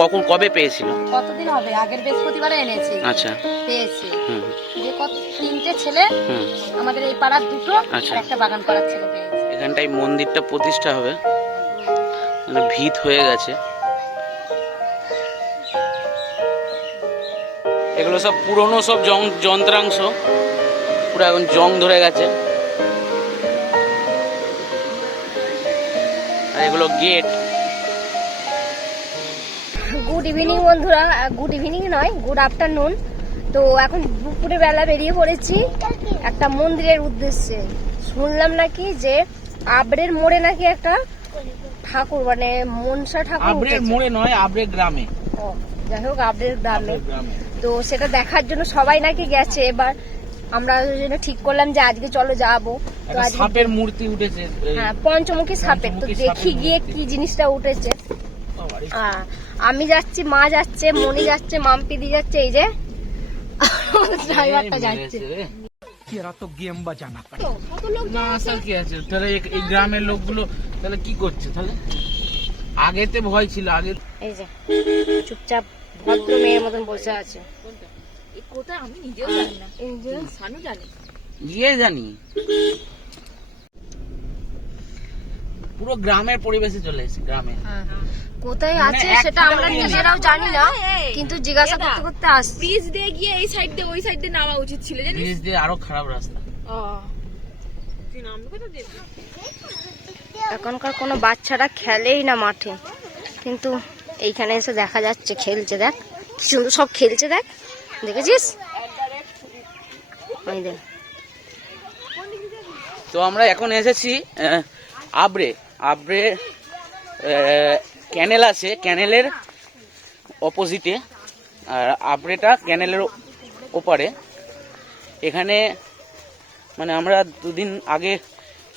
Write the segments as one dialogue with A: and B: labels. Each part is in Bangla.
A: কখন কবে পেয়েছিল?
B: কতদিন হবে? আগের বৃহস্পতিবারে এনেছি।
A: আচ্ছা।
B: পেয়েছি।
A: হুম।
B: যে কত তিনটে ছেলে
A: হুম।
B: আমাদের এই পাড়ার দুটো
A: আচ্ছা।
B: আর একটা বাগান করার ছেলে পেয়েছি।
A: এখানটায় মন্দিরটা প্রতিষ্ঠা হবে? মানে ভিত হয়ে গেছে। এগুলো সব পুরনো সব জং যন্ত্রাংশ। পুরো এখন জং ধরে গেছে। আর এগুলো গেট।
B: গুড ইভিনিং বন্ধুরা। গুড ইভিনিং নয় গুড আফটারনুন তো এখন দুপুরে বেলা বেরিয়ে পড়েছি একটা মন্দিরের উদ্দেশ্যে। শুনলাম নাকি যে আবরের মোড়ে নাকি একটা ঠাকুর মানে মনসা ঠাকুর
A: আবরের মোড়ে নয় আবরের গ্রামে।
B: যাই হোক আবরের গ্রামে। তো সেটা দেখার জন্য সবাই নাকি গেছে। এবার আমরা ওই জন্য ঠিক করলাম যে আজকে চলো যাব।
A: সাপের মূর্তি উঠেছে
B: হ্যাঁ পঞ্চমুখী সাপের। তো দেখি গিয়ে কি জিনিসটা উঠেছে। আমি যাচ্ছি মা যাচ্ছে মনি যাচ্ছে মামপিদি যাচ্ছে এই যে ড্রাইভারটা যাচ্ছে।
A: তাহলে এই গ্রামের লোকগুলো তাহলে কি তাহলে? ভয় ছিল আগে
B: এই যে চুপচাপ ভদ্র মতন বসে আছে।
C: জানি।
A: পুরো গ্রামের পরিবেশে চলে এসেছে গ্রামে।
B: হ্যাঁ, কোথায়
A: মানে
B: আছে সেটা আমরা নিজেরাও জানি না কিন্তু জিজ্ঞাসা করতে করতে আসছি।
C: ব্রিজ দিয়ে গিয়ে এই সাইড দিয়ে ওই সাইড দিয়ে নামা উচিত ছিল জানিস?
A: ব্রিজ দিয়ে আরও খারাপ রাস্তা।
B: এখনকার কোনো বাচ্চারা খেলেই না মাঠে কিন্তু এইখানে এসে দেখা যাচ্ছে খেলছে দেখ। কি সুন্দর সব খেলছে দেখ। দেখেছিস?
A: তো আমরা এখন এসেছি আবরে। আবরে ক্যানেল আছে, ক্যানেলের অপোজিটে। আর আবরেটা ক্যানেলের ওপারে। এখানে মানে আমরা দুদিন আগে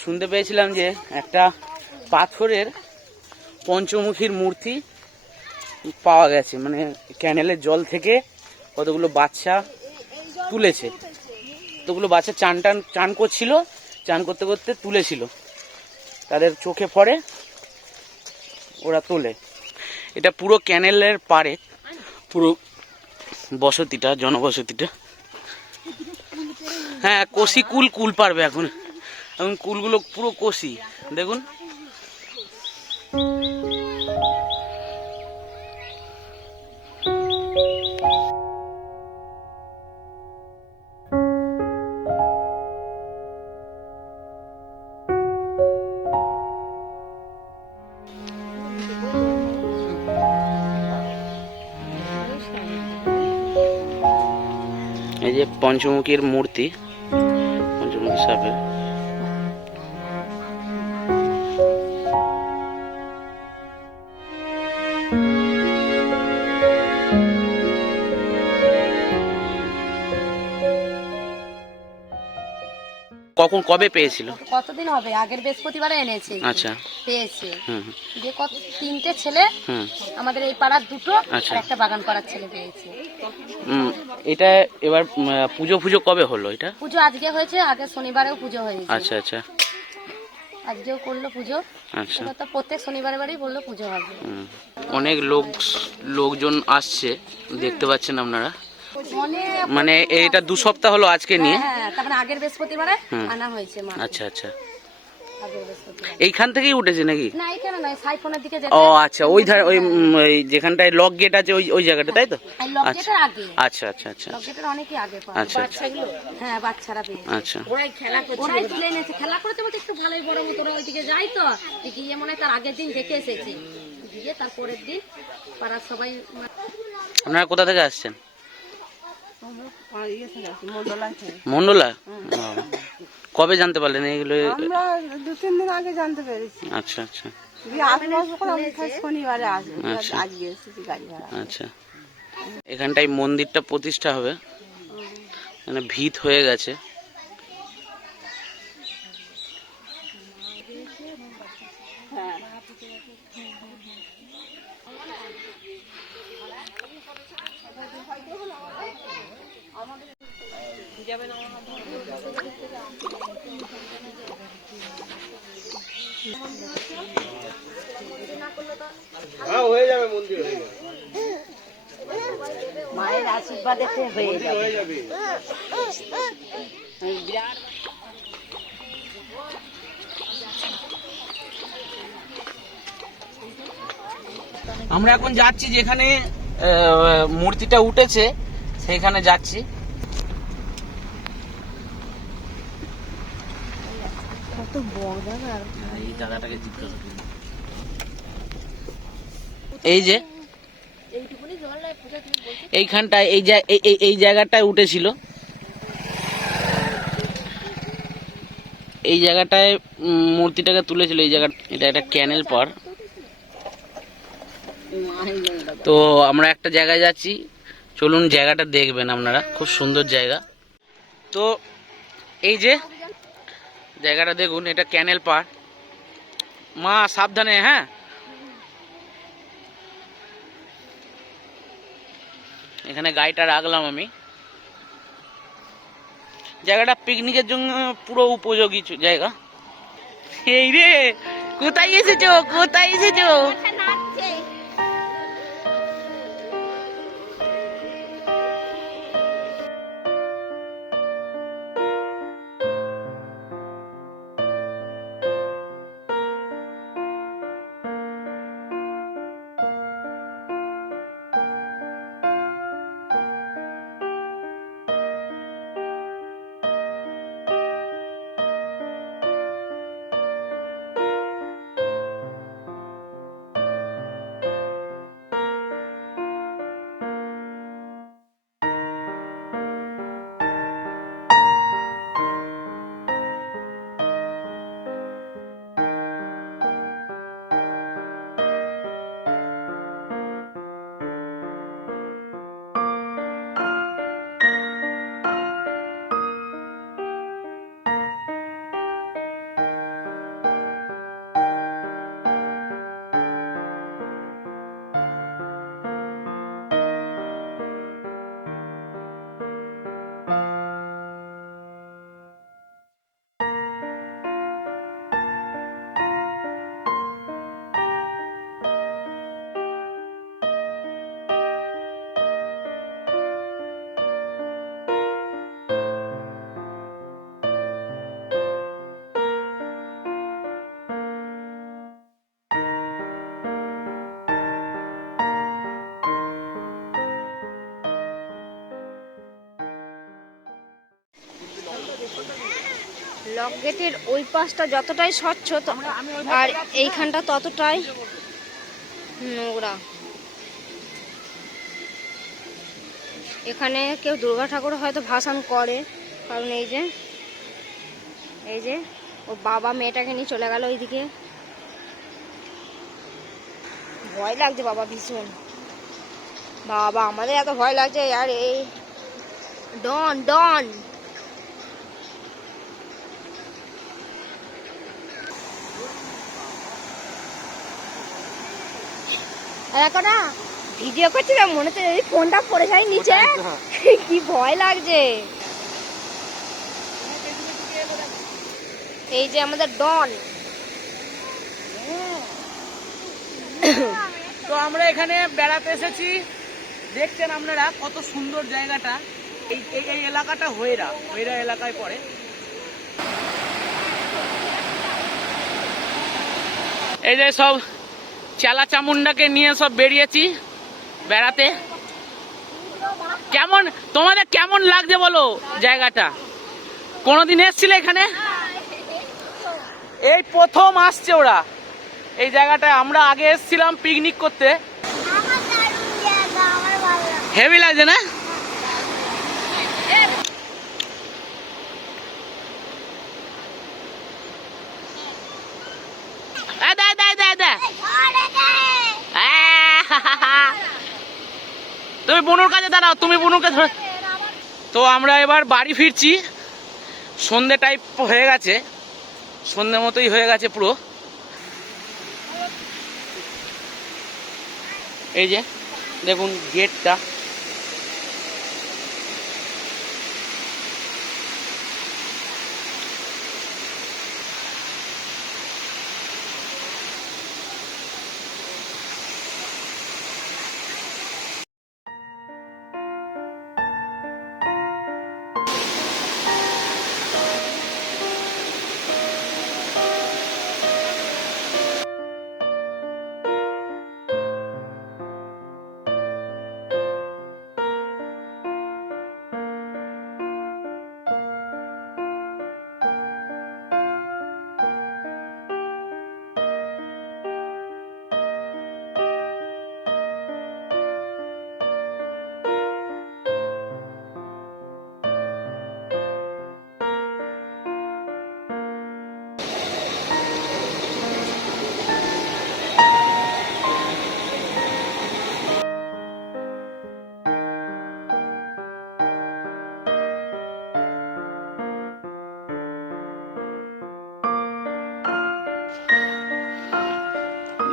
A: শুনতে পেয়েছিলাম যে একটা পাথরের পঞ্চমুখীর মূর্তি পাওয়া গেছে। মানে ক্যানেলের জল থেকে কতগুলো বাচ্চা তুলেছে। কতগুলো বাচ্চা চান টান চান করছিল, চান করতে করতে তুলেছিল। তাদের চোখে পড়ে, ওরা তোলে। এটা পুরো ক্যানেলের পারে পুরো বসতিটা, জনবসতিটা। হ্যাঁ কষি কুল কুল পারবে এখন। এখন কুলগুলো পুরো কষি। দেখুন। পঞ্চমুখীর মূর্তি। পঞ্চমুখী সাপের। কখন কবে পেয়েছিল?
B: কতদিন হবে? আগের বৃহস্পতিবারে এনেছি।
A: আচ্ছা।
B: পেয়েছি। যে কত তিনটে ছেলে
A: হুম।
B: আমাদের এই পাড়ার দুটো
A: আচ্ছা।
B: আর একটা বাগান করার ছেলে পেয়েছি।
A: এটা এবার পুজো পুজো কবে হলো এটা?
B: পুজো আজকে হয়েছে আগে শনিবারেও পুজো হয়েছে।
A: আচ্ছা আচ্ছা।
B: আজকেও করল পুজো।
A: আচ্ছা।
B: তো প্রত্যেক শনিবারে বারেই বলল পুজো হবে।
A: হুম। অনেক লোক লোকজন আসছে দেখতে পাচ্ছেন আপনারা। মানে এটা দু সপ্তাহ হলো আজকে নিয়ে।
B: হ্যাঁ তারপরে আগের বৃহস্পতিবারে আনা হয়েছে
A: আচ্ছা আচ্ছা। এইখান থেকেই উঠেছে নাকি?
B: না এখানে নয় সাইফোনের দিকে যেতে।
A: ও আচ্ছা ওই ধারে ওই যেখানটায় লক গেট আছে ওই ওই জায়গাটা তাই তো? আচ্ছা। আচ্ছা আচ্ছা আচ্ছা।
B: লক গেটের অনেকই আগে
A: আচ্ছা আচ্ছা।
B: হ্যাঁ বাচ্চারা
A: আচ্ছা।
C: ওরাই খেলা করছে।
B: ওরাই তুলে এনেছে। খেলা করতে বলতে একটু ভালোই বড় মতো ওরা ওইদিকে যাই তো। গিয়ে মনে তার আগের দিন দেখে এসেছে। গিয়ে তার পরের দিন পাড়ার সবাই
A: আপনারা কোথা থেকে আসছেন? মন্ডলা? কবে জানতে পারলেন এগুলো?
D: আমরা দু তিন দিন আগে জানতে পেরেছি।
A: আচ্ছা আচ্ছা। আচ্ছা।, আচ্ছা। এখানটায় মন্দিরটা প্রতিষ্ঠা হবে? মানে ভিত হয়ে গেছে। হ্যাঁ।, হ্যাঁ। হয়ে যাবে মন্দির হয়ে যাবে।
D: মায়ের আশীর্বাদেতে হয়ে যাবে।
A: বিরাট আমরা এখন যাচ্ছি যেখানে মূর্তিটা উঠেছে সেখানে যাচ্ছি। এই যে এইখানটায় এই- এই জায়গাটায় উঠেছিল। এই জায়গাটায় মূর্তিটাকে তুলেছিল এই জায়গা এটা একটা ক্যানেল পর। তো আমরা একটা জায়গায় যাচ্ছি। চলুন জায়গাটা দেখবেন আপনারা। খুব সুন্দর জায়গা। তো এই যে জায়গাটা দেখুন, এটা ক্যানেল পার মা, সাবধানে হ্যাঁ? এখানে গাড়িটা রাখলাম আমি। জায়গাটা পিকনিকের জন্য পুরো উপযোগী জায়গা। এই রে, কোথায় এসেছ? কোথায় এসেছ?
B: লক গেটের ওই পাশটা যতটাই স্বচ্ছ আর এইখানটা ততটাই নোংরা। এখানে কেউ দুর্গা ঠাকুর হয়তো ভাসান করে, কারণ এই যে এই যে ও বাবা মেয়েটাকে নিয়ে চলে গেল ওইদিকে। ভয় লাগছে বাবা, ভীষণ। বাবা, আমাদের এত ভয় লাগছে, আর। এই ডন ডন। দেখো না ভিডিও করছিলাম, মনে হচ্ছে এই ফোনটা পড়ে যায় নিচে, কি ভয় লাগছে। এই যে আমাদের ডন।
A: তো আমরা এখানে বেড়াতে এসেছি। দেখছেন আপনারা কত সুন্দর জায়গাটা। এই, এই- এলাকাটা হয়েরা হয়েরা এলাকায় পড়ে। এই যে সব চেলা চামুন্ডাকে নিয়ে সব বেরিয়েছি বেড়াতে। কেমন তোমাদের কেমন লাগছে বলো জায়গাটা? কোনোদিন এসছিলে এখানে? এই প্রথম আসছে ওরা। এই জায়গাটায় আমরা আগে এসছিলাম পিকনিক করতে। হেভি লাগছে না আ, দে, দে, দে, দে। আহ, তুমি বুনুর কাছে দাঁড়াও, তুমি বুনুকে কাছে তো আমরা এবার বাড়ি ফিরছি। সন্ধে টাইপ হয়ে গেছে। সন্ধে মতোই হয়ে গেছে পুরো। এই যে, দেখুন গেটটা।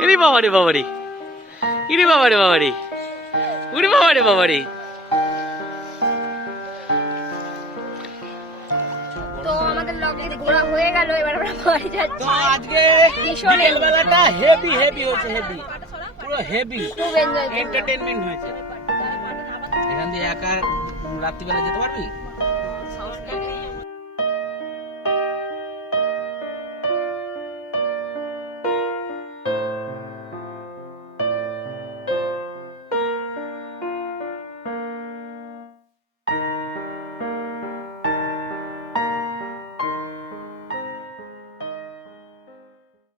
A: ইরে বাবারে বাবারে ইরে বাবারে বাবারে উরে বাবারে বাবারে
B: তো আমাদের লগে ঘোরা হয়ে গেল এবার আমরা বাড়ি যাচ্ছি।
A: আজকে বেলাটা হেভি হেভি হয়েছে হেভি পুরো হেভি
B: খুব এনজয়
A: এন্টারটেনমেন্ট হয়েছে। এখান দিয়ে একা রাত্রিবেলা যেতে পারবি?